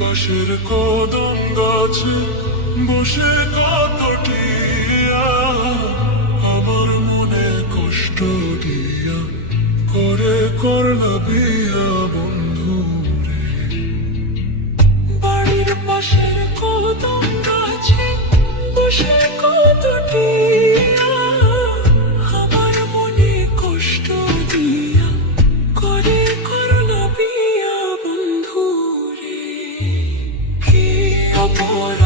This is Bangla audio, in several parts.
başır kodanda çık boşe kal. amor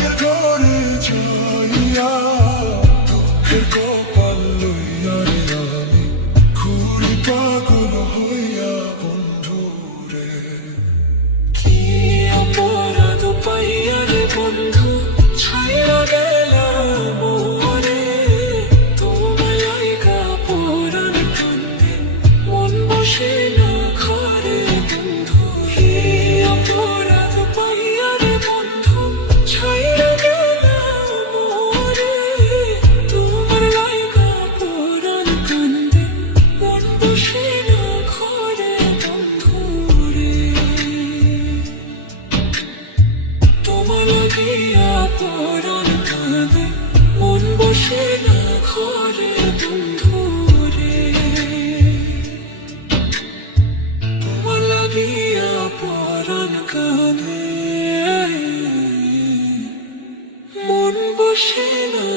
পরাণ কাঁদে মন বসে না ঘরে ধরে তোমার লাগিয়া পরাণ কাঁদে মন বসে না